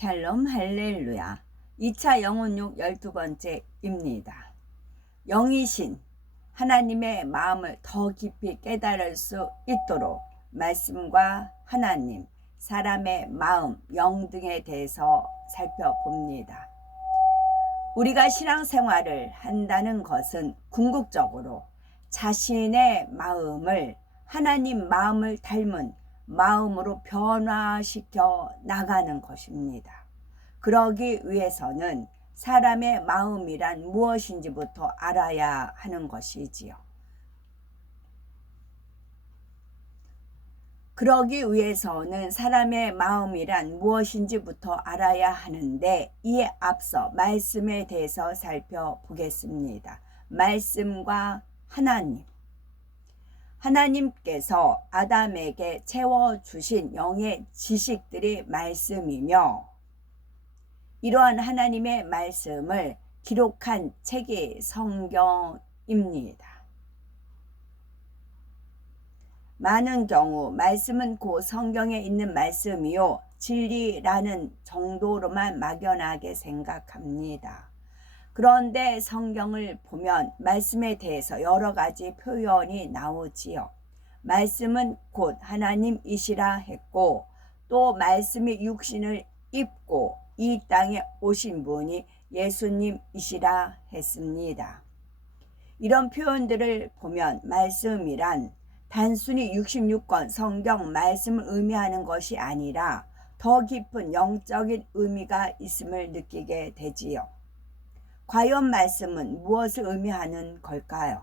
샬롬 할렐루야. 2차 영혼육 12번째입니다. 영이신 하나님의 마음을 더 깊이 깨달을 수 있도록 말씀과 하나님, 사람의 마음, 영 등에 대해서 살펴봅니다. 우리가 신앙생활을 한다는 것은 궁극적으로 자신의 마음을 하나님 마음을 닮은 마음으로 변화시켜 나가는 것입니다. 그러기 위해서는 사람의 마음이란 무엇인지부터 알아야 하는 것이지요. 그러기 위해서는 사람의 마음이란 무엇인지부터 알아야 하는데, 이에 앞서 말씀에 대해서 살펴보겠습니다. 말씀과 하나님. 하나님께서 아담에게 채워주신 영의 지식들이 말씀이며, 이러한 하나님의 말씀을 기록한 책이 성경입니다. 많은 경우 말씀은 곧 성경에 있는 말씀이요 진리라는 정도로만 막연하게 생각합니다. 그런데 성경을 보면 말씀에 대해서 여러 가지 표현이 나오지요. 말씀은 곧 하나님이시라 했고, 또 말씀이 육신을 입고 이 땅에 오신 분이 예수님이시라 했습니다. 이런 표현들을 보면 말씀이란 단순히 66권 성경 말씀을 의미하는 것이 아니라 더 깊은 영적인 의미가 있음을 느끼게 되지요. 과연 말씀은 무엇을 의미하는 걸까요?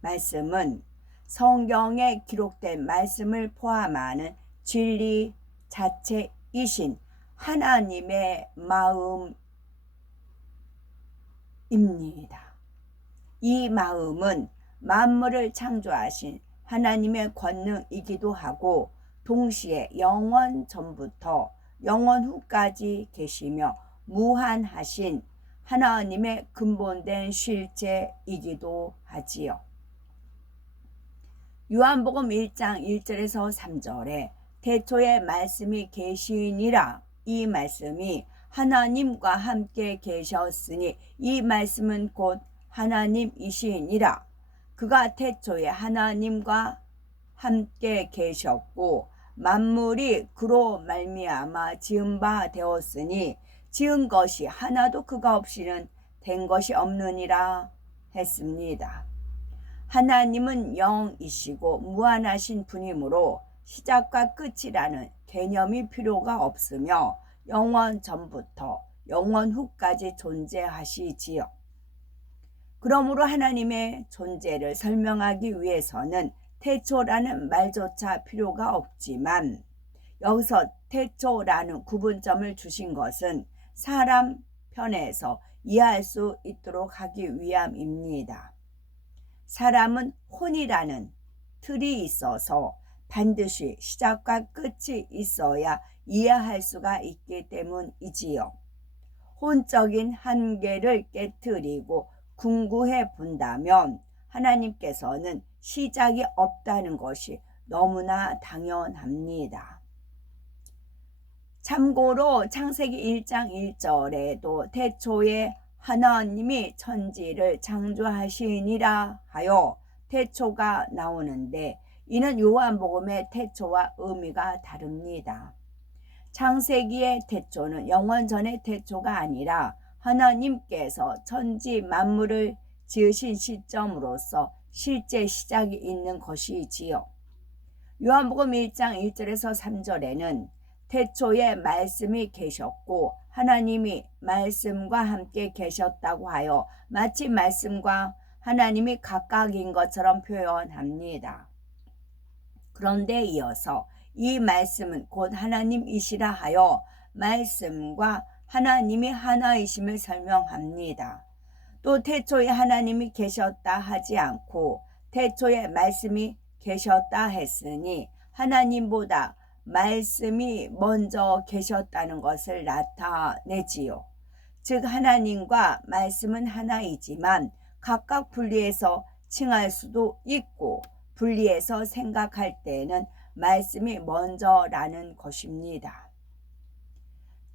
말씀은 성경에 기록된 말씀을 포함하는 진리 자체이신 하나님의 마음입니다. 이 마음은 만물을 창조하신 하나님의 권능이기도 하고, 동시에 영원 전부터 영원 후까지 계시며 무한하신 하나님의 근본된 실체이기도 하지요. 요한복음 1장 1절에서 3절에 태초에 말씀이 계시니라, 이 말씀이 하나님과 함께 계셨으니 이 말씀은 곧 하나님이시니라. 그가 태초에 하나님과 함께 계셨고 만물이 그로 말미암아 지은 바 되었으니 지은 것이 하나도 그가 없이는 된 것이 없느니라 했습니다. 하나님은 영이시고 무한하신 분이므로 시작과 끝이라는 개념이 필요가 없으며 영원 전부터 영원 후까지 존재하시지요. 그러므로 하나님의 존재를 설명하기 위해서는 태초라는 말조차 필요가 없지만, 여기서 태초라는 구분점을 주신 것은 사람 편에서 이해할 수 있도록 하기 위함입니다. 사람은 혼이라는 틀이 있어서 반드시 시작과 끝이 있어야 이해할 수가 있기 때문이지요. 혼적인 한계를 깨트리고 궁구해 본다면 하나님께서는 시작이 없다는 것이 너무나 당연합니다. 참고로 창세기 1장 1절에도 태초에 하나님이 천지를 창조하시니라 하여 태초가 나오는데, 이는 요한복음의 태초와 의미가 다릅니다. 창세기의 태초는 영원 전의 태초가 아니라 하나님께서 천지 만물을 지으신 시점으로서 실제 시작이 있는 것이지요. 요한복음 1장 1절에서 3절에는 태초에 말씀이 계셨고 하나님이 말씀과 함께 계셨다고 하여 마치 말씀과 하나님이 각각인 것처럼 표현합니다. 그런데 이어서 이 말씀은 곧 하나님이시라 하여 말씀과 하나님이 하나이심을 설명합니다. 또 태초에 하나님이 계셨다 하지 않고 태초에 말씀이 계셨다 했으니 하나님보다 말씀이 먼저 계셨다는 것을 나타내지요. 즉 하나님과 말씀은 하나이지만 각각 분리해서 칭할 수도 있고, 분리해서 생각할 때에는 말씀이 먼저라는 것입니다.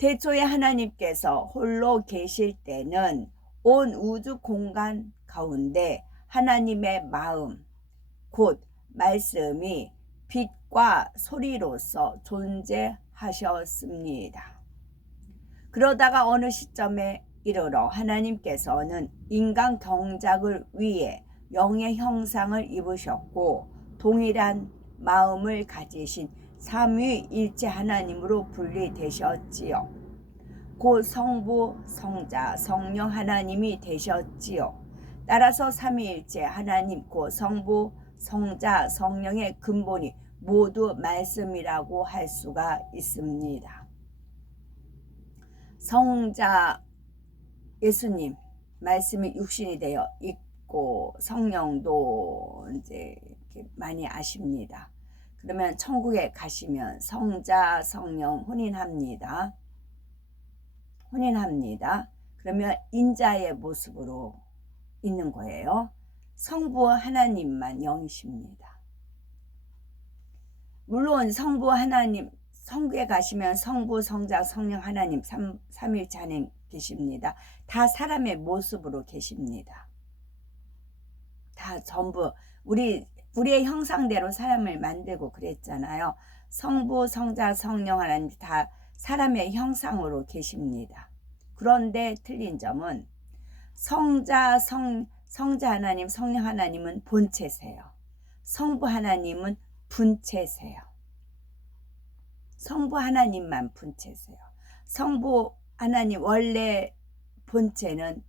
태초에 하나님께서 홀로 계실 때는 온 우주 공간 가운데 하나님의 마음, 곧 말씀이 빛과 소리로서 존재하셨습니다. 그러다가 어느 시점에 이르러 하나님께서는 인간 경작을 위해 영의 형상을 입으셨고 동일한 마음을 가지신 삼위일체 하나님으로 분리되셨지요. 곧 성부, 성자, 성령 하나님이 되셨지요. 따라서 삼위일체 하나님 곧 성부, 성자, 성령의 근본이 모두 말씀이라고 할 수가 있습니다. 성자 예수님 말씀이 육신이 되어 있고 성령도 이제 이렇게 많이 아십니다. 그러면 천국에 가시면 성자 성령 혼인합니다. 그러면 인자의 모습으로 있는 거예요. 성부 하나님만 영이십니다. 물론 성부 하나님 성부에 가시면 성부, 성자, 성령 하나님 삼위일체 하나님 계십니다. 다 사람의 모습으로 계십니다. 다 전부 우리의 형상대로 사람을 만들고 그랬잖아요. 성부, 성자, 성령 하나님 다 사람의 형상으로 계십니다. 그런데 틀린 점은 성자 하나님, 성령 하나님은 본체세요. 성부 하나님은 분체세요. 성부 하나님만 분체세요. 성부 하나님 원래 본체는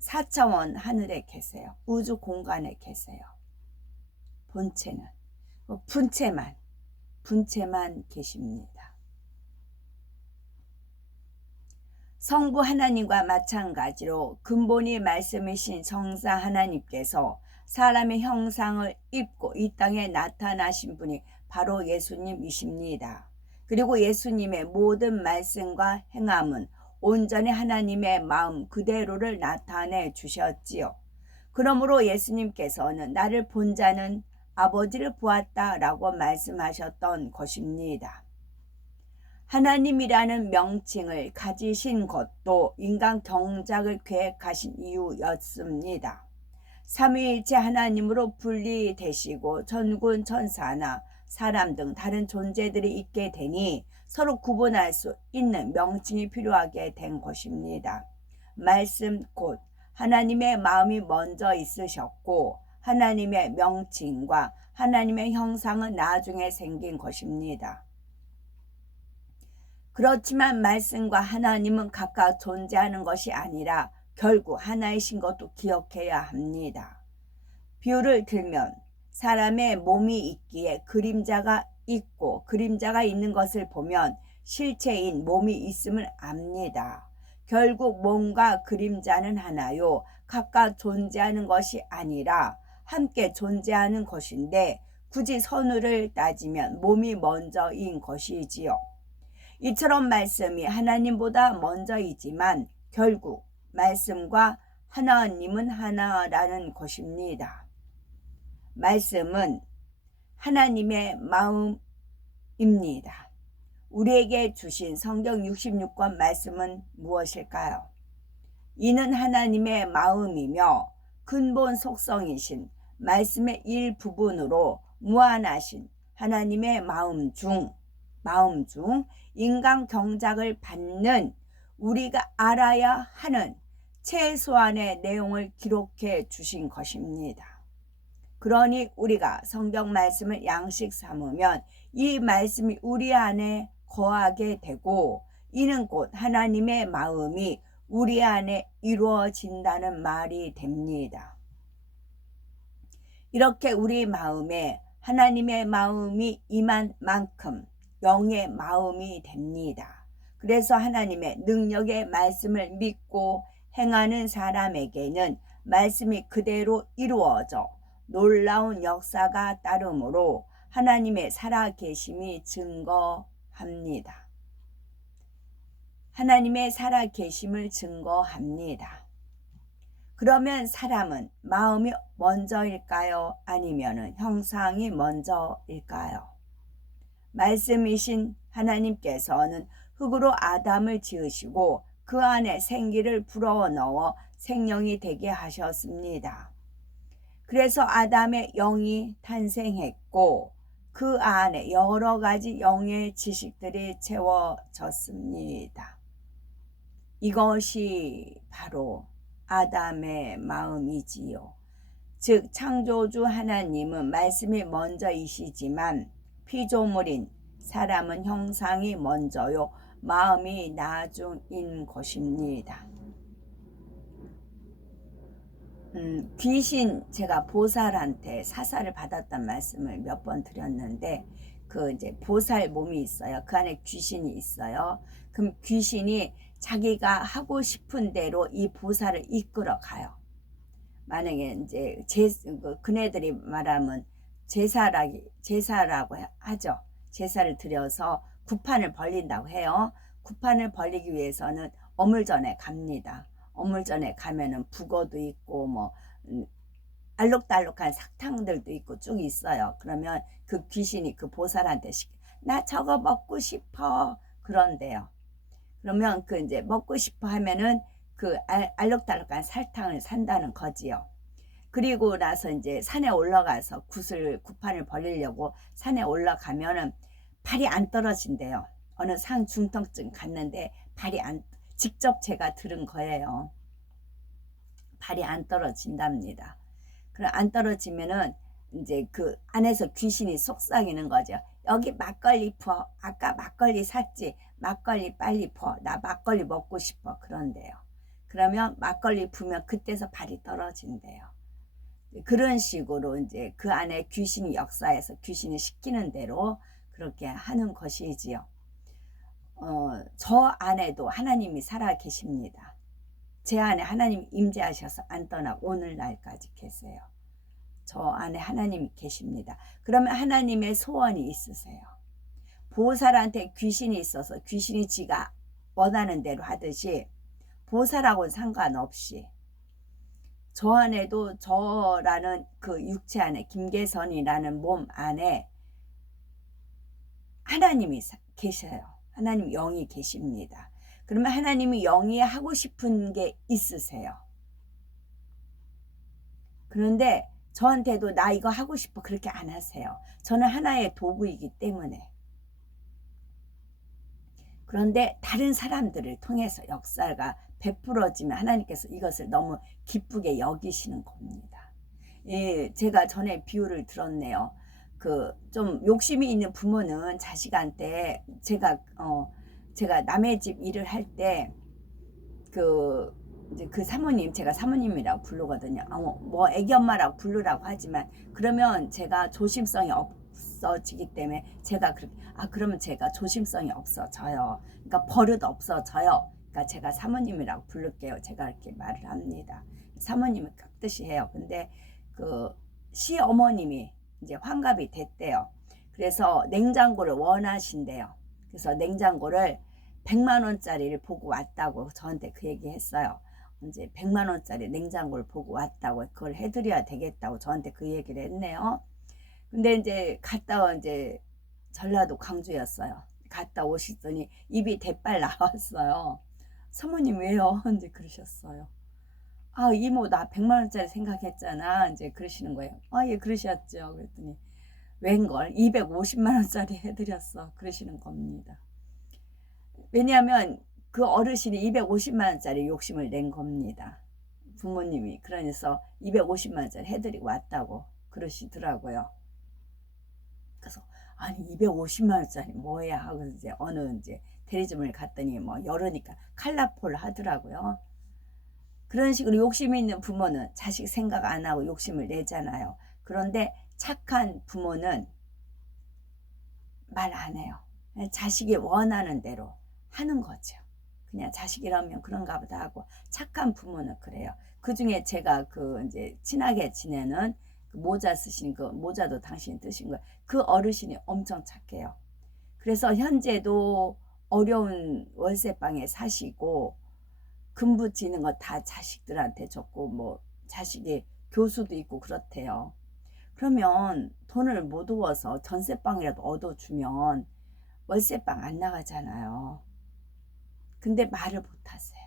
4차원 하늘에 계세요. 우주 공간에 계세요. 본체는 분체만 계십니다. 성부 하나님과 마찬가지로 근본이 말씀이신 성자 하나님께서 사람의 형상을 입고 이 땅에 나타나신 분이 바로 예수님이십니다. 그리고 예수님의 모든 말씀과 행함은 온전히 하나님의 마음 그대로를 나타내 주셨지요. 그러므로 예수님께서는 나를 본 자는 아버지를 보았다라고 말씀하셨던 것입니다. 하나님이라는 명칭을 가지신 것도 인간 경작을 계획하신 이유였습니다. 삼위일체 하나님으로 분리되시고 천군 천사나 사람 등 다른 존재들이 있게 되니 서로 구분할 수 있는 명칭이 필요하게 된 것입니다. 말씀 곧 하나님의 마음이 먼저 있으셨고 하나님의 명칭과 하나님의 형상은 나중에 생긴 것입니다. 그렇지만 말씀과 하나님은 각각 존재하는 것이 아니라 결국 하나이신 것도 기억해야 합니다. 비유를 들면 사람의 몸이 있기에 그림자가 있고 그림자가 있는 것을 보면 실체인 몸이 있음을 압니다. 결국 몸과 그림자는 하나요. 각각 존재하는 것이 아니라 함께 존재하는 것인데 굳이 선후를 따지면 몸이 먼저인 것이지요. 이처럼 말씀이 하나님보다 먼저이지만 결국 말씀과 하나님은 하나라는 것입니다. 말씀은 하나님의 마음입니다. 우리에게 주신 성경 66권 말씀은 무엇일까요? 이는 하나님의 마음이며 근본 속성이신 말씀의 일부분으로 무한하신 하나님의 마음 중 인간 경작을 받는 우리가 알아야 하는 최소한의 내용을 기록해 주신 것입니다. 그러니 우리가 성경 말씀을 양식 삼으면 이 말씀이 우리 안에 거하게 되고 이는 곧 하나님의 마음이 우리 안에 이루어진다는 말이 됩니다. 이렇게 우리 마음에 하나님의 마음이 임한 만큼 영의 마음이 됩니다. 그래서 하나님의 능력의 말씀을 믿고 행하는 사람에게는 말씀이 그대로 이루어져 놀라운 역사가 따르므로 하나님의 살아계심이 증거합니다. 하나님의 살아계심을 증거합니다. 그러면 사람은 마음이 먼저일까요? 아니면 형상이 먼저일까요? 말씀이신 하나님께서는 흙으로 아담을 지으시고 그 안에 생기를 불어 넣어 생명이 되게 하셨습니다. 그래서 아담의 영이 탄생했고 그 안에 여러 가지 영의 지식들이 채워졌습니다. 이것이 바로 아담의 마음이지요. 즉 창조주 하나님은 말씀이 먼저이시지만 피조물인 사람은 형상이 먼저요 마음이 나중인 것입니다. 귀신, 제가 보살한테 사사를 받았단 말씀을 몇 번 드렸는데 그 이제 보살 몸이 있어요. 그 안에 귀신이 있어요. 그럼 귀신이 자기가 하고 싶은 대로 이 보살을 이끌어 가요. 만약에 이제 그네들이 말하면 제사라고 하죠. 제사를 드려서 구판을 벌린다고 해요. 구판을 벌리기 위해서는 어물전에 갑니다. 어물전에 가면은 북어도 있고 뭐 알록달록한 사탕들도 있고 쭉 있어요. 그러면 그 귀신이 그 보살한테 나 저거 먹고 싶어 그런데요. 그러면 그 이제 먹고 싶어 하면은 그 알록달록한 설탕을 산다는 거지요. 그리고 나서 이제 산에 올라가서 구판을 벌리려고 산에 올라가면은 발이 안 떨어진대요. 어느 산 중턱쯤 갔는데 직접 제가 들은 거예요. 발이 안 떨어진답니다. 그럼 안 떨어지면은 이제 그 안에서 귀신이 속삭이는 거죠. 여기 막걸리 퍼. 아까 막걸리 샀지. 막걸리 빨리 퍼. 나 막걸리 먹고 싶어. 그런데요. 그러면 막걸리 부면 그때서 발이 떨어진대요. 그런 식으로 이제 그 안에 귀신이 역사해서 귀신이 시키는 대로 그렇게 하는 것이지요. 저 안에도 하나님이 살아 계십니다. 제 안에 하나님이 임재하셔서 안 떠나고 오늘날까지 계세요. 저 안에 하나님이 계십니다. 그러면 하나님의 소원이 있으세요. 보살한테 귀신이 있어서 귀신이 지가 원하는 대로 하듯이 보살하고는 상관없이 저 안에도 저라는 그 육체 안에 김계선이라는 몸 안에 하나님이 계셔요. 하나님 영이 계십니다. 그러면 하나님이 영이 하고 싶은 게 있으세요. 그런데 저한테도 나 이거 하고 싶어 그렇게 안 하세요. 저는 하나의 도구이기 때문에. 그런데 다른 사람들을 통해서 역사가 베풀어지면 하나님께서 이것을 너무 기쁘게 여기시는 겁니다. 예, 제가 전에 비유를 들었네요. 좀 욕심이 있는 부모는 자식한테 제가 남의 집 일을 할 때 이제 그 사모님, 제가 사모님이라고 부르거든요. 뭐 애기 엄마라고 부르라고 하지만 그러면 제가 조심성이 없어지기 때문에 제가 그러면 제가 조심성이 없어져요. 그러니까 버릇 없어져요. 그러니까 제가 사모님이라고 부를게요. 제가 이렇게 말을 합니다. 사모님은 깍듯이 해요. 근데 그 시어머님이 이제 환갑이 됐대요. 그래서 냉장고를 원하신대요. 그래서 냉장고를 100만 원짜리를 보고 왔다고 저한테 그 얘기 했어요. 이제 100만 원짜리 냉장고를 보고 왔다고 그걸 해드려야 되겠다고 저한테 그 얘기를 했네요. 근데 이제 이제 전라도 광주였어요. 갔다 오시더니 입이 대빨 나왔어요. 사모님 왜요? 이제 그러셨어요. 이모 나 100만 원짜리 생각했잖아. 이제 그러시는 거예요. 예 그러셨죠. 그랬더니 웬걸 250만 원짜리 해드렸어. 그러시는 겁니다. 왜냐하면 그 어르신이 250만 원짜리 욕심을 낸 겁니다. 부모님이. 그러면서 250만 원짜리 해드리고 왔다고 그러시더라고요. 그래서 아니 250만 원짜리 뭐야 하고 이제 어느 이제 대리점을 갔더니 뭐 열으니까 칼라폴 하더라고요. 그런 식으로 욕심이 있는 부모는 자식 생각 안 하고 욕심을 내잖아요. 그런데 착한 부모는 말 안 해요. 자식이 원하는 대로 하는 거죠. 그냥 자식이라면 그런가 보다 하고 착한 부모는 그래요. 그 중에 제가 이제 친하게 지내는 그 모자 쓰신 모자도 당신이 드신 거 그 어르신이 엄청 착해요. 그래서 현재도 어려운 월세방에 사시고 금부 지는 거 다 자식들한테 줬고 뭐 자식이 교수도 있고 그렇대요. 그러면 돈을 못 얻어서 전세방이라도 얻어주면 월세방 안 나가잖아요. 근데 말을 못하세요.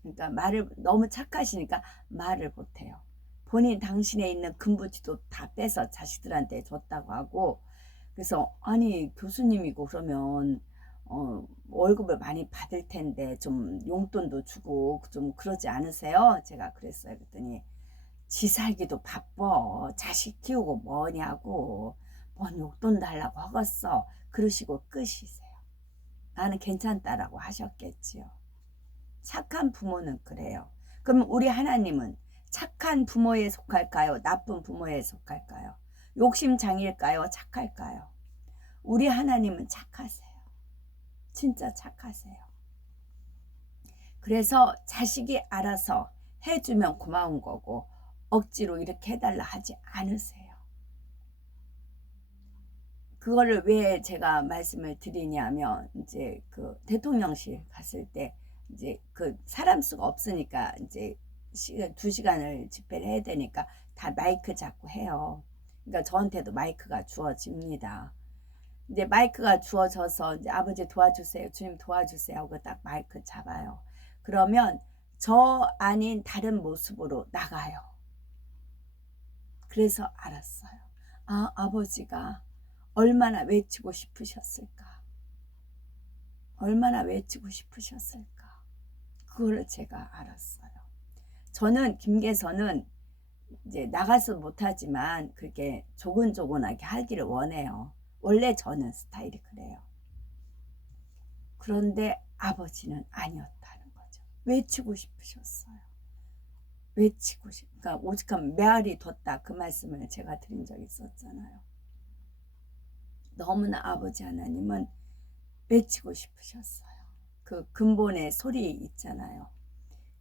그러니까 말을 너무 착하시니까 말을 못해요. 본인 당신에 있는 금부지도 다 빼서 자식들한테 줬다고 하고, 그래서 아니 교수님이고 그러면 월급을 많이 받을 텐데 좀 용돈도 주고 좀 그러지 않으세요? 제가 그랬어요. 그랬더니 지 살기도 바빠. 자식 키우고 뭐냐고. 뭔 용돈 달라고 하겠어. 그러시고 끝이세요. 나는 괜찮다라고 하셨겠지요. 착한 부모는 그래요. 그럼 우리 하나님은 착한 부모에 속할까요? 나쁜 부모에 속할까요? 욕심장일까요? 착할까요? 우리 하나님은 착하세요. 진짜 착하세요. 그래서 자식이 알아서 해주면 고마운 거고 억지로 이렇게 해달라 하지 않으세요. 그거를 왜 제가 말씀을 드리냐면, 이제 그 대통령실 갔을 때 이제 그 사람 수가 없으니까 이제 2시간을 집회를 해야 되니까 다 마이크 잡고 해요. 그러니까 저한테도 마이크가 주어집니다. 이제 마이크가 주어져서 이제 아버지 도와주세요, 주님 도와주세요 하고 딱 마이크 잡아요. 그러면 저 아닌 다른 모습으로 나가요. 그래서 알았어요. 아, 아버지가 얼마나 외치고 싶으셨을까? 얼마나 외치고 싶으셨을까? 그거를 제가 알았어요. 저는 김계선은 이제 나가서 못하지만 그렇게 조근조근하게 하기를 원해요. 원래 저는 스타일이 그래요. 그런데 아버지는 아니었다는 거죠. 외치고 싶으셨어요. 그러니까 오직한 메아리 뒀다, 그 말씀을 제가 드린 적이 있었잖아요. 너무나 아버지 하나님은 외치고 싶으셨어요. 그 근본의 소리 있잖아요.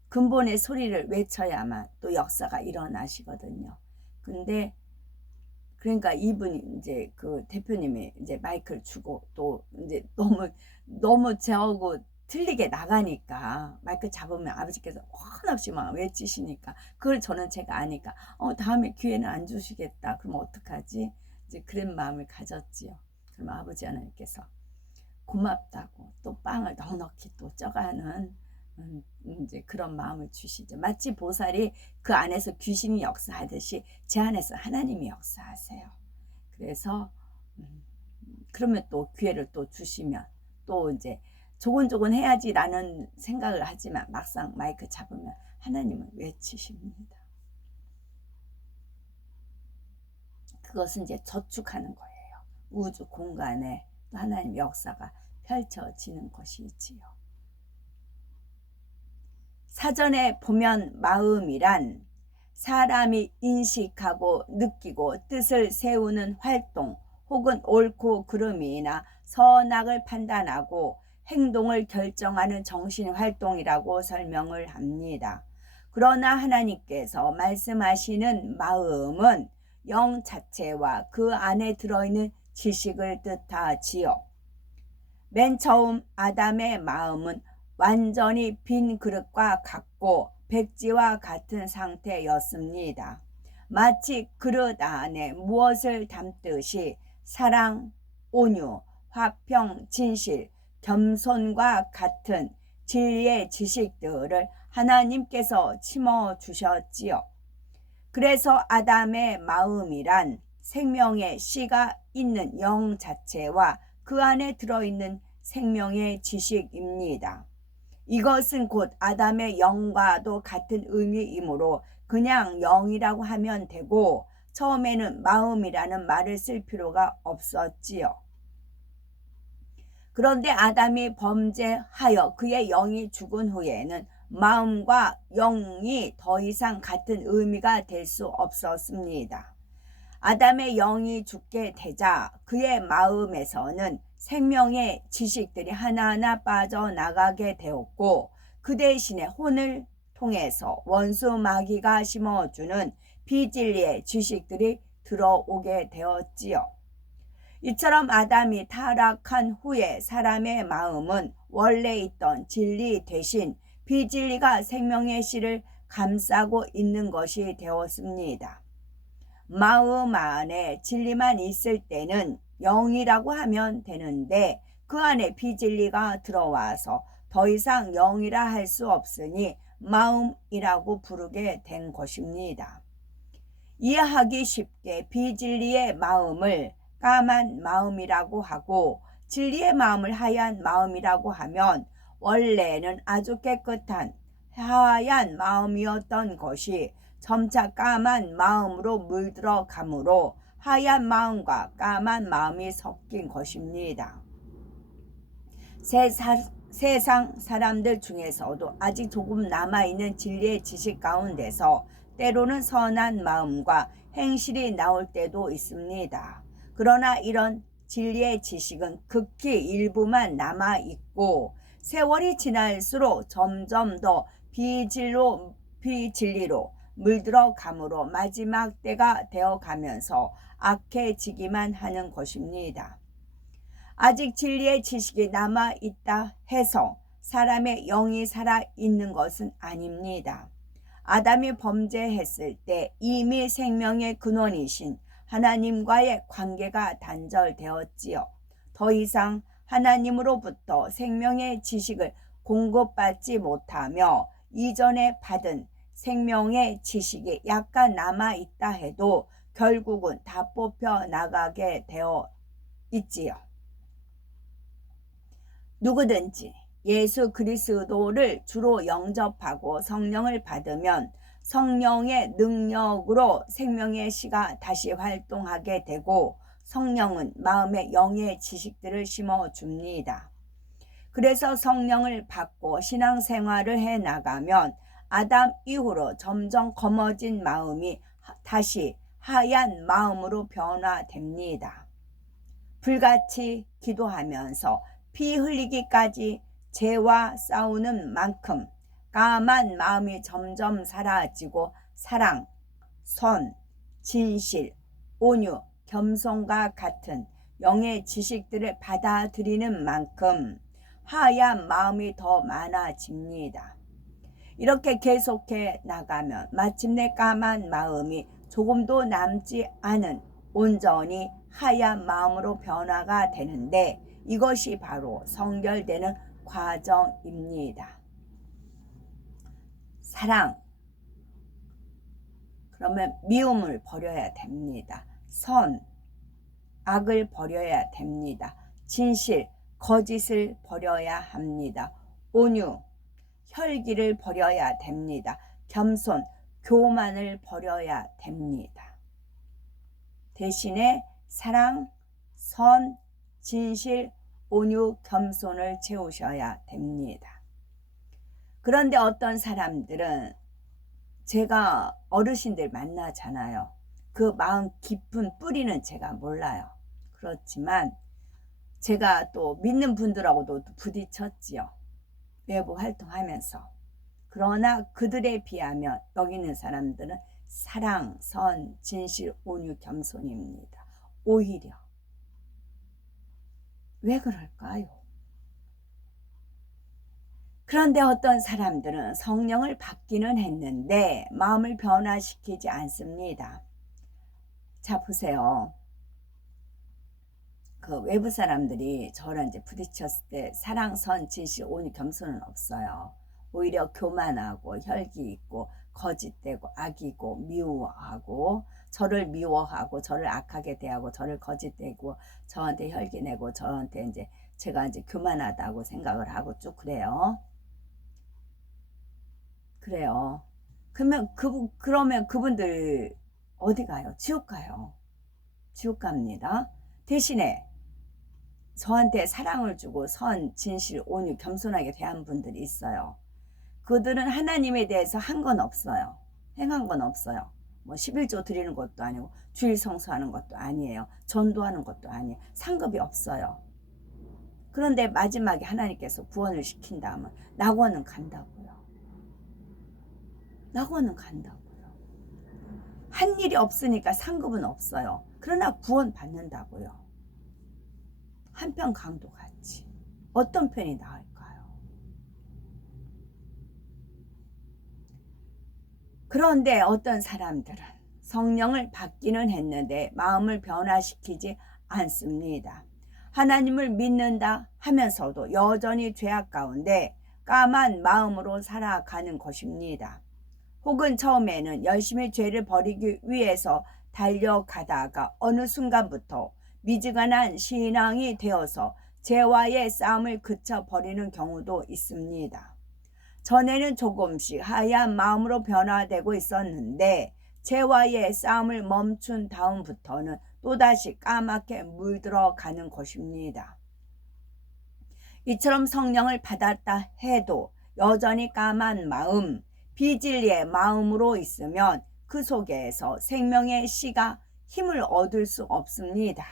근본의 소리를 외쳐야만 또 역사가 일어나시거든요. 근데 그러니까 이분이 이제 그 대표님이 이제 마이크를 주고 또 이제 너무 저하고 틀리게 나가니까 마이크 잡으면 아버지께서 한없이 막 외치시니까 그걸 제가 아니까 다음에 기회는 안 주시겠다. 그럼 어떡하지? 이제 그런 마음을 가졌지요. 그럼 아버지 하나님께서 고맙다고 또 빵을 넉넉히 또 쪄가는 이제 그런 마음을 주시죠. 마치 보살이 그 안에서 귀신이 역사하듯이 제 안에서 하나님이 역사하세요. 그래서 그러면 또 기회를 또 주시면 또 이제 조곤조곤 해야지라는 생각을 하지만 막상 마이크 잡으면 하나님은 외치십니다. 그것은 이제 저축하는 거예요. 우주 공간에 또 하나님 역사가 펼쳐지는 것이지요. 사전에 보면 마음이란 사람이 인식하고 느끼고 뜻을 세우는 활동 혹은 옳고 그름이나 선악을 판단하고 행동을 결정하는 정신활동이라고 설명을 합니다. 그러나 하나님께서 말씀하시는 마음은 영 자체와 그 안에 들어있는 지식을 뜻하지요. 맨 처음 아담의 마음은 완전히 빈 그릇과 같고 백지와 같은 상태였습니다. 마치 그릇 안에 무엇을 담듯이 사랑, 온유, 화평, 진실, 겸손과 같은 진리의 지식들을 하나님께서 심어 주셨지요. 그래서 아담의 마음이란 생명의 씨가 있는 영 자체와 그 안에 들어있는 생명의 지식입니다. 이것은 곧 아담의 영과도 같은 의미이므로 그냥 영이라고 하면 되고 처음에는 마음이라는 말을 쓸 필요가 없었지요. 그런데 아담이 범죄하여 그의 영이 죽은 후에는 마음과 영이 더 이상 같은 의미가 될 수 없었습니다. 아담의 영이 죽게 되자 그의 마음에서는 생명의 지식들이 하나하나 빠져나가게 되었고 그 대신에 혼을 통해서 원수 마귀가 심어주는 비진리의 지식들이 들어오게 되었지요. 이처럼 아담이 타락한 후에 사람의 마음은 원래 있던 진리 대신 비진리가 생명의 씨를 감싸고 있는 것이 되었습니다. 마음 안에 진리만 있을 때는 영이라고 하면 되는데 그 안에 비진리가 들어와서 더 이상 영이라 할 수 없으니 마음이라고 부르게 된 것입니다. 이해하기 쉽게 비진리의 마음을 까만 마음이라고 하고 진리의 마음을 하얀 마음이라고 하면 원래는 아주 깨끗한 하얀 마음이었던 것이 점차 까만 마음으로 물들어 가므로 하얀 마음과 까만 마음이 섞인 것입니다. 세상 사람들 중에서도 아직 조금 남아있는 진리의 지식 가운데서 때로는 선한 마음과 행실이 나올 때도 있습니다. 그러나 이런 진리의 지식은 극히 일부만 남아있고 세월이 지날수록 점점 더 비진리로 물들어 가므로 마지막 때가 되어 가면서 악해지기만 하는 것입니다. 아직 진리의 지식이 남아있다 해서 사람의 영이 살아있는 것은 아닙니다. 아담이 범죄했을 때 이미 생명의 근원이신 하나님과의 관계가 단절되었지요. 더 이상 하나님으로부터 생명의 지식을 공급받지 못하며 이전에 받은 생명의 지식이 약간 남아있다 해도 결국은 다 뽑혀 나가게 되어 있지요. 누구든지 예수 그리스도를 주로 영접하고 성령을 받으면 성령의 능력으로 생명의 씨가 다시 활동하게 되고 성령은 마음에 영의 지식들을 심어줍니다. 그래서 성령을 받고 신앙생활을 해나가면 아담 이후로 점점 검어진 마음이 다시 하얀 마음으로 변화됩니다. 불같이 기도하면서 피 흘리기까지 죄와 싸우는 만큼 까만 마음이 점점 사라지고 사랑, 선, 진실, 온유, 겸손과 같은 영의 지식들을 받아들이는 만큼 하얀 마음이 더 많아집니다. 이렇게 계속해 나가면 마침내 까만 마음이 조금도 남지 않은 온전히 하얀 마음으로 변화가 되는데 이것이 바로 성결되는 과정입니다. 사랑, 그러면 미움을 버려야 됩니다. 선, 악을 버려야 됩니다. 진실, 거짓을 버려야 합니다. 온유, 혈기를 버려야 됩니다. 겸손, 교만을 버려야 됩니다. 대신에 사랑, 선, 진실, 온유, 겸손을 채우셔야 됩니다. 그런데 어떤 사람들은 제가 어르신들 만나잖아요. 그 마음 깊은 뿌리는 제가 몰라요. 그렇지만 제가 또 믿는 분들하고도 부딪혔지요. 외부 활동하면서. 그러나 그들에 비하면 여기 있는 사람들은 사랑, 선, 진실, 온유, 겸손입니다. 오히려. 왜 그럴까요? 그런데 어떤 사람들은 성령을 받기는 했는데 마음을 변화시키지 않습니다. 자, 보세요. 그 외부 사람들이 저랑 이제 부딪혔을 때 사랑, 선, 진실, 온유, 겸손은 없어요. 오히려 교만하고 혈기 있고 거짓되고 악이고 미워하고 저를 미워하고 저를 악하게 대하고 저를 거짓되고 저한테 혈기 내고 저한테 이제 제가 이제 교만하다고 생각을 하고 쭉 그래요. 그래요. 그러면 그분들 어디 가요? 지옥 가요. 지옥 갑니다. 대신에 저한테 사랑을 주고 선, 진실, 온유, 겸손하게 대한 분들이 있어요. 그들은 하나님에 대해서 한 건 없어요. 행한 건 없어요. 뭐 11조 드리는 것도 아니고 주일 성수하는 것도 아니에요. 전도하는 것도 아니에요. 상급이 없어요. 그런데 마지막에 하나님께서 구원을 시킨다면 낙원은 간다고요. 낙원은 간다고요. 한 일이 없으니까 상급은 없어요. 그러나 구원 받는다고요. 한편 강도 같이. 어떤 편이 나을까요? 그런데 어떤 사람들은 성령을 받기는 했는데 마음을 변화시키지 않습니다. 하나님을 믿는다 하면서도 여전히 죄악 가운데 까만 마음으로 살아가는 것입니다. 혹은 처음에는 열심히 죄를 버리기 위해서 달려가다가 어느 순간부터 미지근한 신앙이 되어서 죄와의 싸움을 그쳐버리는 경우도 있습니다. 전에는 조금씩 하얀 마음으로 변화되고 있었는데 죄와의 싸움을 멈춘 다음부터는 또다시 까맣게 물들어가는 것입니다. 이처럼 성령을 받았다 해도 여전히 까만 마음, 비진리의 마음으로 있으면 그 속에서 생명의 씨가 힘을 얻을 수 없습니다.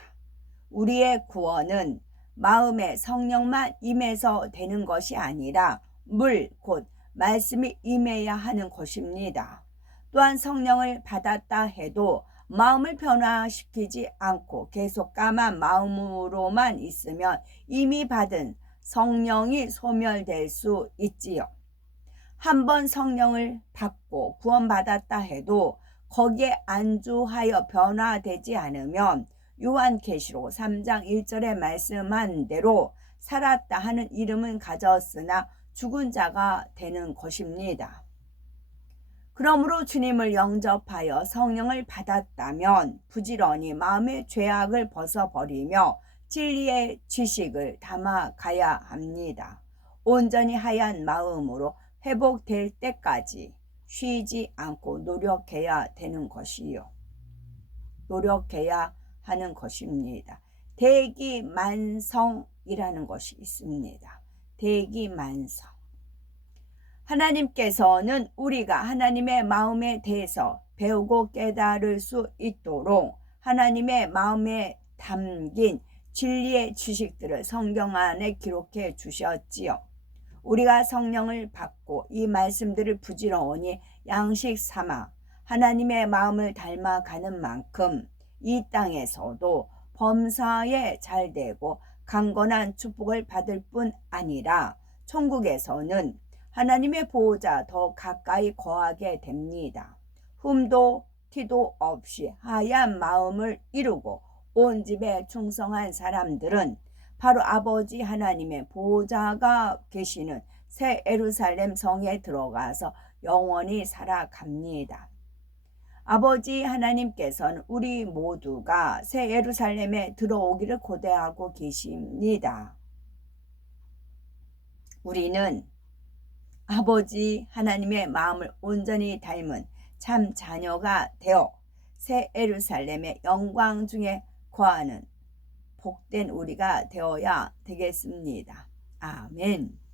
우리의 구원은 마음에 성령만 임해서 되는 것이 아니라 물, 곧 말씀이 임해야 하는 것입니다. 또한 성령을 받았다 해도 마음을 변화시키지 않고 계속 까만 마음으로만 있으면 이미 받은 성령이 소멸될 수 있지요. 한번 성령을 받고 구원받았다 해도 거기에 안주하여 변화되지 않으면 요한계시록 3장 1절에 말씀한 대로 살았다 하는 이름은 가졌으나 죽은 자가 되는 것입니다. 그러므로 주님을 영접하여 성령을 받았다면 부지런히 마음의 죄악을 벗어버리며 진리의 지식을 담아가야 합니다. 온전히 하얀 마음으로 회복될 때까지 쉬지 않고 노력해야 되는 것이요. 노력해야 하는 것입니다. 대기만성이라는 것이 있습니다. 대기만성. 하나님께서는 우리가 하나님의 마음에 대해서 배우고 깨달을 수 있도록 하나님의 마음에 담긴 진리의 지식들을 성경 안에 기록해 주셨지요. 우리가 성령을 받고 이 말씀들을 부지런히 양식 삼아 하나님의 마음을 닮아가는 만큼 이 땅에서도 범사에 잘되고 강건한 축복을 받을 뿐 아니라 천국에서는 하나님의 보호자 더 가까이 거하게 됩니다. 흠도 티도 없이 하얀 마음을 이루고 온 집에 충성한 사람들은 바로 아버지 하나님의 보호자가 계시는 새 예루살렘 성에 들어가서 영원히 살아갑니다. 아버지 하나님께서는 우리 모두가 새 예루살렘에 들어오기를 고대하고 계십니다. 우리는 아버지 하나님의 마음을 온전히 닮은 참 자녀가 되어 새 예루살렘의 영광 중에 거하는 복된 우리가 되어야 되겠습니다. 아멘.